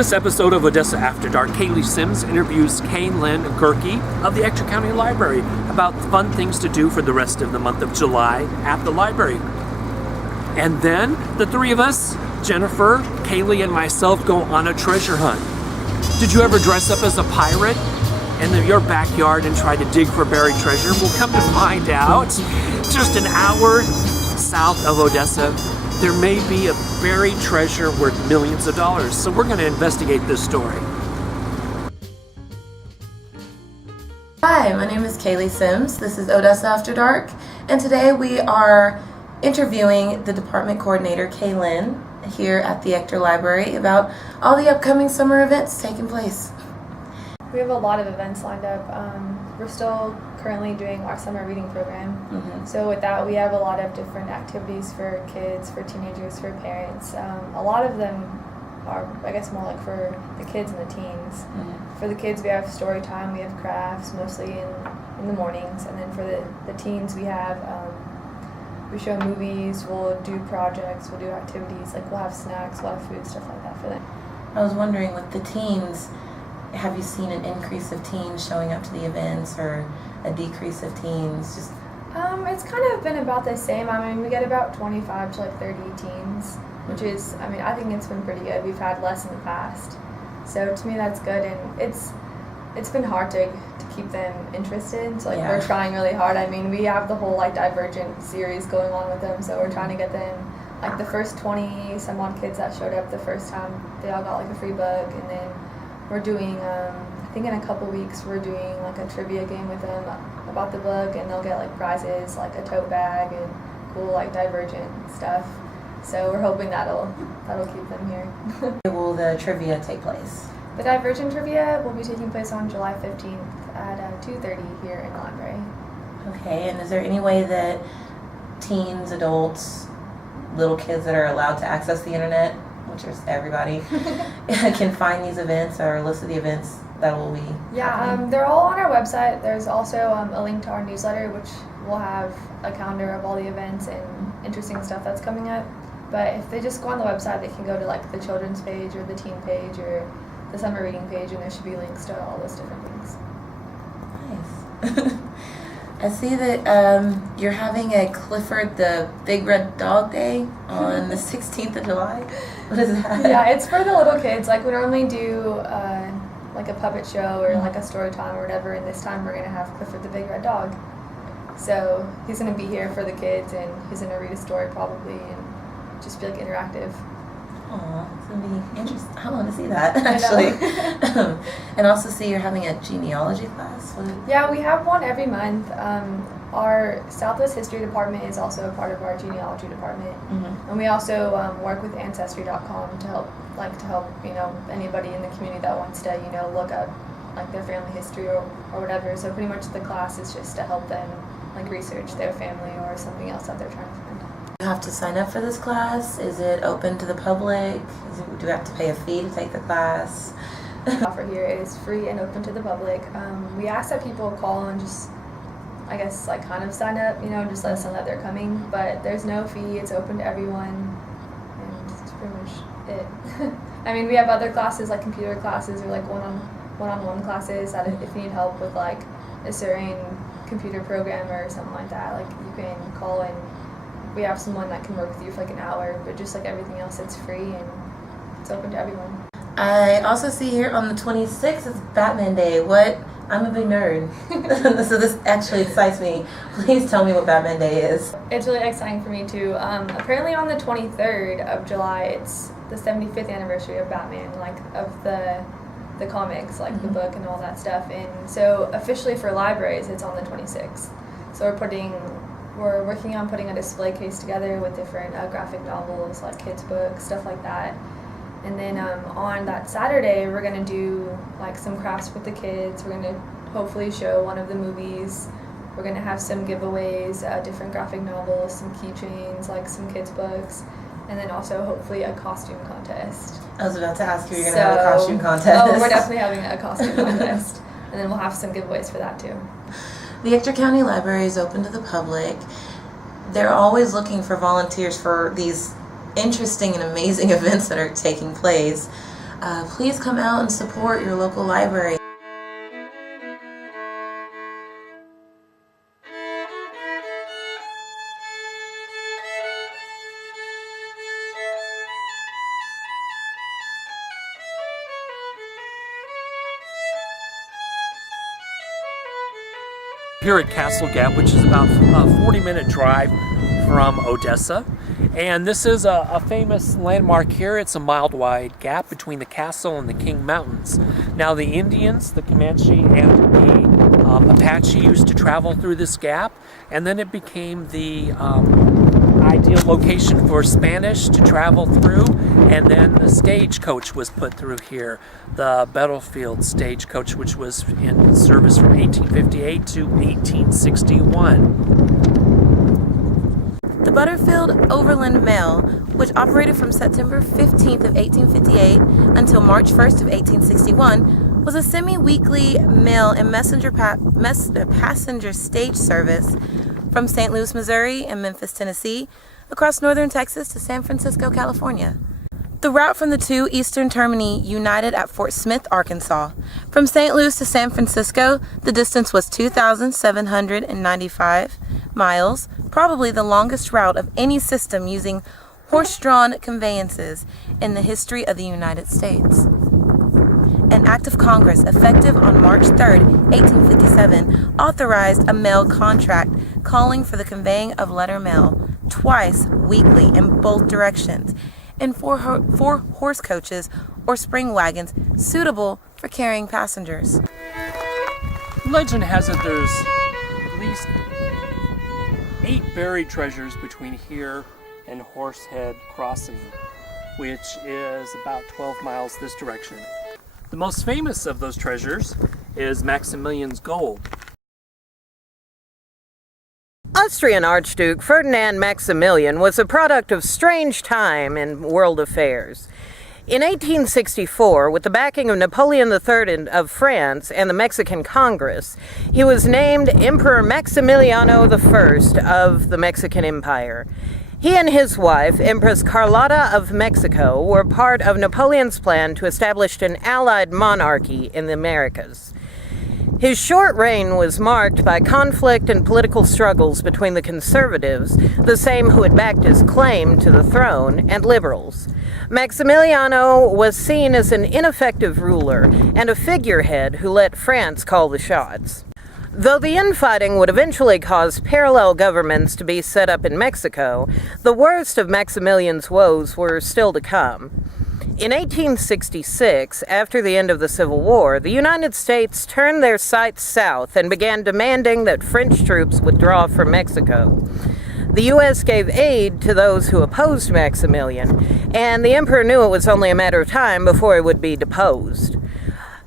this episode of Odessa After Dark, Kaylee Sims interviews Kaylin Gerke of the Ector County Library about fun things to do for the rest of the month of July at the library. And then the three of us, Jennifer, Kaylee, and myself, go on a treasure hunt. Did you ever dress up as a pirate in your backyard and try to dig for buried treasure? We'll come to find out. Just an hour south of Odessa, there may be a buried treasure worth millions of dollars. So we're going to investigate this story. Hi, my name is Kaylee Sims. This is Odessa After Dark, and today we are interviewing the department coordinator, Kaylin, here at the Ector Library about all the upcoming summer events taking place. We have a lot of events lined up. We're still currently doing our summer reading program. So with that, we have a lot of different activities for kids, for teenagers, for parents. A lot of them are, I guess, more like for the kids and the teens. For the kids, we have story time, we have crafts, mostly in the mornings. And then for the teens, we have, we show movies, we'll do projects, we'll do activities, like we'll have snacks, we'll have food, stuff like that for them. I was wondering, with the teens, have you seen an increase of teens showing up to the events or a decrease of teens? It's kind of been about the same. I mean, we get about 25 to like 30 teens, which is, I mean, I think it's been pretty good. We've had less in the past. So to me, that's good. And it's been hard to keep them interested. So like we're trying really hard. I mean, we have the whole like Divergent series going on with them. So we're trying to get them, like the first 20 some odd kids that showed up the first time, they all got like a free book. And then we're doing, I think in a couple weeks, we're doing like a trivia game with them about the book, and they'll get like prizes, like a tote bag and cool like Divergent stuff. So we're hoping that'll keep them here. Where will the trivia take place? The Divergent trivia will be taking place on July 15th at 2:30 here in the library. Okay, and is there any way that teens, adults, little kids that are allowed to access the internet, which is everybody, can find these events or a list of the events that will be happening? They're all on our website. There's also a link to our newsletter, which will have a calendar of all the events and interesting stuff that's coming up. But if they just go on the website, they can go to like the children's page or the teen page or the summer reading page, and there should be links to all those different things. Nice. I see that you're having a Clifford the Big Red Dog Day on the 16th of July. What is that? Yeah, it's for the little kids. Like we normally do like a puppet show or like a story time or whatever, and this time we're going to have Clifford the Big Red Dog. So he's going to be here for the kids, and he's going to read a story probably and just be like interactive. Aw, it's going to be interesting. I want to see that, actually. And also see you're having a genealogy class. Yeah, we have one every month. Our Southwest History Department is also a part of our genealogy department. And we also work with Ancestry.com to help anybody in the community that wants to, look up like their family history or whatever. So pretty much the class is just to help them like research their family or something else that they're trying to find. You have to sign up for this class? Is it open to the public? Do you have to pay a fee to take the class? The offer here is free and open to the public. We ask that people call and just, I guess, like kind of sign up, just let us know that they're coming. But there's no fee. It's open to everyone, and that's pretty much it. I mean, we have other classes like computer classes or like one-on-one classes that if you need help with like a certain computer program or something like that, like you can call and we have someone that can work with you for like an hour. But just like everything else, it's free and it's open to everyone. I also see here on the 26th is Batman Day. I'm a big nerd, so this actually excites me. Please tell me what Batman Day is. It's really exciting for me too. Apparently on the 23rd of July, it's the 75th anniversary of Batman, like of the comics, like the book and all that stuff. And so officially for libraries, it's on the 26th. So we're working on putting a display case together with different graphic novels, like kids' books, stuff like that. And then on that Saturday, we're going to do like some crafts with the kids. We're going to hopefully show one of the movies. We're going to have some giveaways, different graphic novels, some keychains, like some kids' books, and then also hopefully a costume contest. I was about to ask you, you're going to have a costume contest. Oh, we're definitely having a costume contest. And then we'll have some giveaways for that too. The Ector County Library is open to the public. They're always looking for volunteers for these interesting and amazing events that are taking place. Please come out and support your local library. Here at Castle Gap, which is about a 40-minute drive from Odessa. And this is a famous landmark here. It's a mile-wide gap between the castle and the King Mountains. Now the Indians, the Comanche, and the Apache used to travel through this gap, and then it became the ideal location for Spanish to travel through, and then the stagecoach was put through here, the Butterfield Stagecoach, which was in service from 1858 to 1861. The Butterfield Overland Mail, which operated from September 15th of 1858 until March 1st of 1861, was a semi-weekly mail and passenger stage service from St. Louis, Missouri and Memphis, Tennessee, across northern Texas to San Francisco, California. The route from the two eastern termini united at Fort Smith, Arkansas. From St. Louis to San Francisco, the distance was 2,795 miles, probably the longest route of any system using horse-drawn conveyances in the history of the United States. An act of Congress effective on March 3, 1857, authorized a mail contract calling for the conveying of letter mail twice weekly in both directions in four horse coaches or spring wagons suitable for carrying passengers. Legend has it there's at least 8 buried treasures between here and Horsehead Crossing, which is about 12 miles this direction. The most famous of those treasures is Maximilian's gold. Austrian Archduke Ferdinand Maximilian was a product of strange time in world affairs. In 1864, with the backing of Napoleon III of France and the Mexican Congress, he was named Emperor Maximiliano I of the Mexican Empire. He and his wife, Empress Carlotta of Mexico, were part of Napoleon's plan to establish an allied monarchy in the Americas. His short reign was marked by conflict and political struggles between the conservatives, the same who had backed his claim to the throne, and liberals. Maximiliano was seen as an ineffective ruler and a figurehead who let France call the shots. Though the infighting would eventually cause parallel governments to be set up in Mexico, the worst of Maximilian's woes were still to come. In 1866, after the end of the Civil War, the United States turned their sights south and began demanding that French troops withdraw from Mexico. The U.S. gave aid to those who opposed Maximilian, and the emperor knew it was only a matter of time before he would be deposed.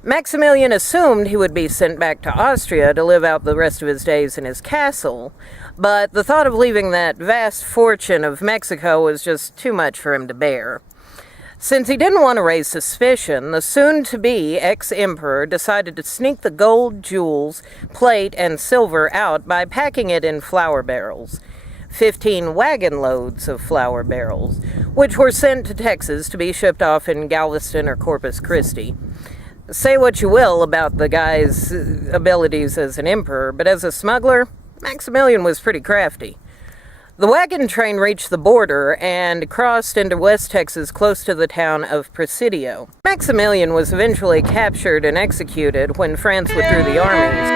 Maximilian assumed he would be sent back to Austria to live out the rest of his days in his castle, but the thought of leaving that vast fortune of Mexico was just too much for him to bear. Since he didn't want to raise suspicion, the soon-to-be ex-emperor decided to sneak the gold, jewels, plate, and silver out by packing it in flour barrels. 15 wagon loads of flour barrels, which were sent to Texas to be shipped off in Galveston or Corpus Christi. Say what you will about the guy's abilities as an emperor, but as a smuggler, Maximilian was pretty crafty. The wagon train reached the border and crossed into West Texas close to the town of Presidio. Maximilian was eventually captured and executed when France withdrew the armies.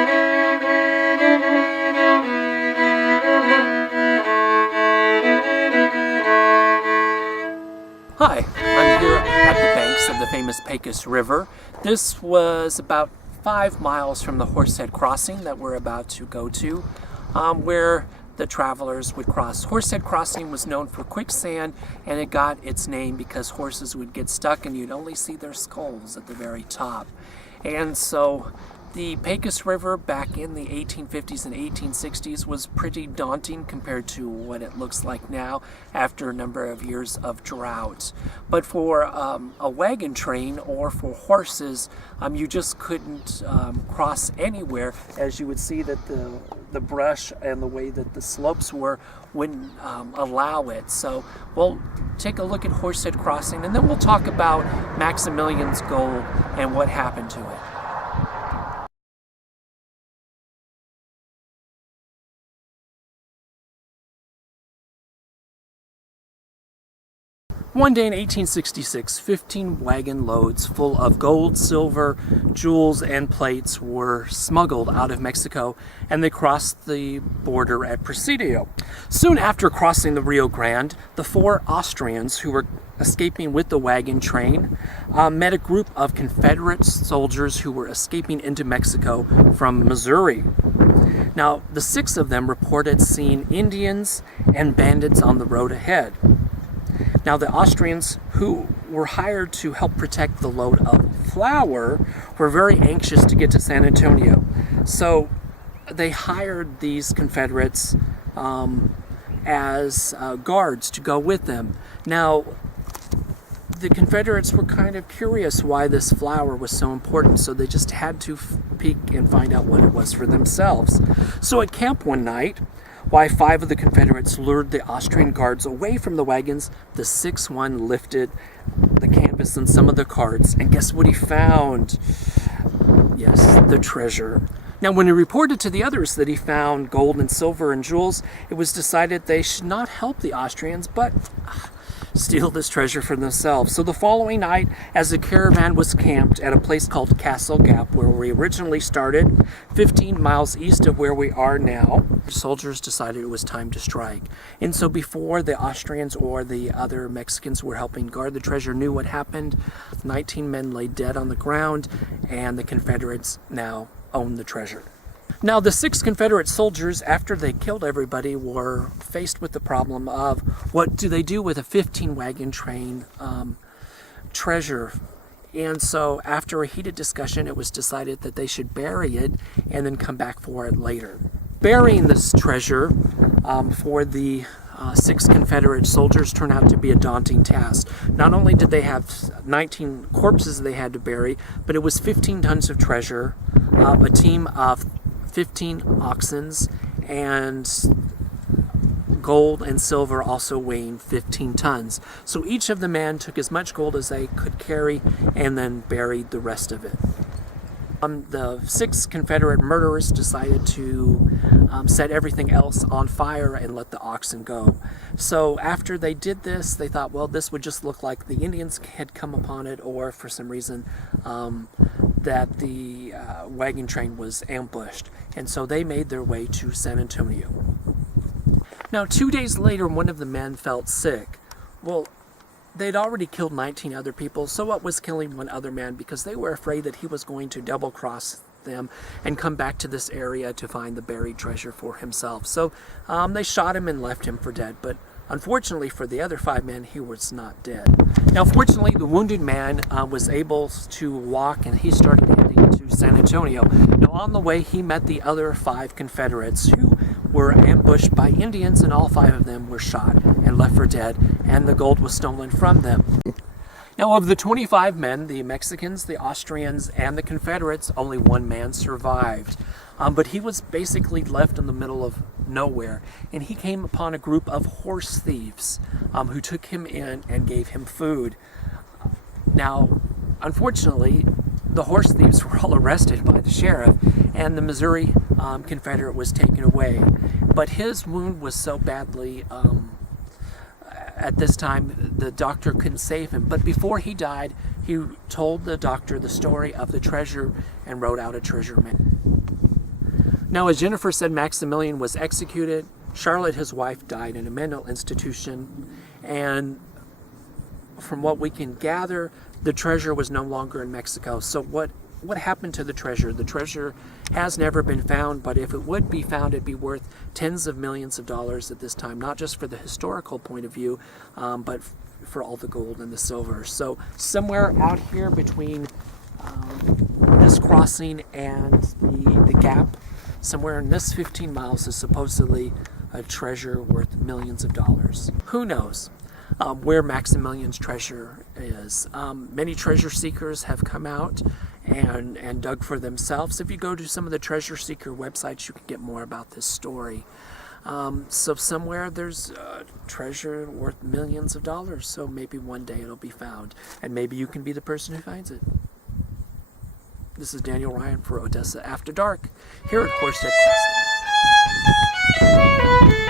Hi, I'm here at the banks of the famous Pecos River. This was about 5 miles from the Horsehead Crossing that we're about to go to, where the travelers would cross. Horsehead Crossing was known for quicksand, and it got its name because horses would get stuck and you'd only see their skulls at the very top. And so The Pecos River back in the 1850s and 1860s was pretty daunting compared to what it looks like now after a number of years of drought. But for a wagon train or for horses, you just couldn't cross anywhere, as you would see that the brush and the way that the slopes were wouldn't allow it. So we'll take a look at Horsehead Crossing, and then we'll talk about Maximilian's gold and what happened to it. One day in 1866, 15 wagon loads full of gold, silver, jewels, and plates were smuggled out of Mexico, and they crossed the border at Presidio. Soon after crossing the Rio Grande, the 4 Austrians who were escaping with the wagon train met a group of Confederate soldiers who were escaping into Mexico from Missouri. Now, the 6 of them reported seeing Indians and bandits on the road ahead. Now, the Austrians, who were hired to help protect the load of flour, were very anxious to get to San Antonio. So they hired these Confederates as guards to go with them. Now, the Confederates were kind of curious why this flour was so important, so they just had to peek and find out what it was for themselves. So at camp one night, while 5 of the Confederates lured the Austrian guards away from the wagons, the 6th one lifted the canvas and some of the cards, and guess what he found? Yes, the treasure. Now, when he reported to the others that he found gold and silver and jewels, it was decided they should not help the Austrians, but steal this treasure for themselves. So the following night, as the caravan was camped at a place called Castle Gap, where we originally started, 15 miles east of where we are now, the soldiers decided it was time to strike. And so before the Austrians or the other Mexicans who were helping guard the treasure knew what happened, 19 men lay dead on the ground, and the Confederates now owned the treasure. Now, the 6 Confederate soldiers, after they killed everybody, were faced with the problem of what do they do with a 15-wagon train treasure. And so after a heated discussion, it was decided that they should bury it and then come back for it later. Burying this treasure for the 6 Confederate soldiers turned out to be a daunting task. Not only did they have 19 corpses they had to bury, but it was 15 tons of treasure, a team of 15 oxens, and gold and silver also weighing 15 tons. So each of the men took as much gold as they could carry and then buried the rest of it. The 6 Confederate murderers decided to set everything else on fire and let the oxen go. So after they did this, they thought, well, this would just look like the Indians had come upon it, or for some reason that the wagon train was ambushed. And so they made their way to San Antonio. Now, 2 days later, one of the men felt sick. Well, they'd already killed 19 other people, so what was killing one other man? Because they were afraid that he was going to double-cross them and come back to this area to find the buried treasure for himself. So they shot him and left him for dead. But unfortunately for the other 5 men, he was not dead. Now, fortunately, the wounded man was able to walk, and he started heading to San Antonio. Now, on the way, he met the other 5 Confederates who were ambushed by Indians, and all 5 of them were shot and left for dead, and the gold was stolen from them. Now, of the 25 men, the Mexicans, the Austrians, and the Confederates, only 1 man survived. But he was basically left in the middle of nowhere, and he came upon a group of horse thieves who took him in and gave him food. Now, unfortunately, the horse thieves were all arrested by the sheriff, and the Missouri Confederate was taken away. But his wound was so badly at this time, the doctor couldn't save him. But before he died, he told the doctor the story of the treasure and wrote out a treasure map. Now, as Jennifer said, Maximilian was executed. Charlotte, his wife, died in a mental institution. And from what we can gather, the treasure was no longer in Mexico. So what happened to the treasure? The treasure has never been found, but if it would be found, it'd be worth tens of millions of dollars at this time, not just for the historical point of view, but for all the gold and the silver. So somewhere out here between this Crossing and the gap, somewhere in this 15 miles, is supposedly a treasure worth millions of dollars. Who knows where Maximilian's treasure is? Many treasure seekers have come out and dug for themselves. If you go to some of the treasure seeker websites, you can get more about this story. So somewhere there's treasure worth millions of dollars, so maybe one day it'll be found, and maybe you can be the person who finds it. This is Daniel Ryan for Odessa After Dark, here at Horsehead Crossing.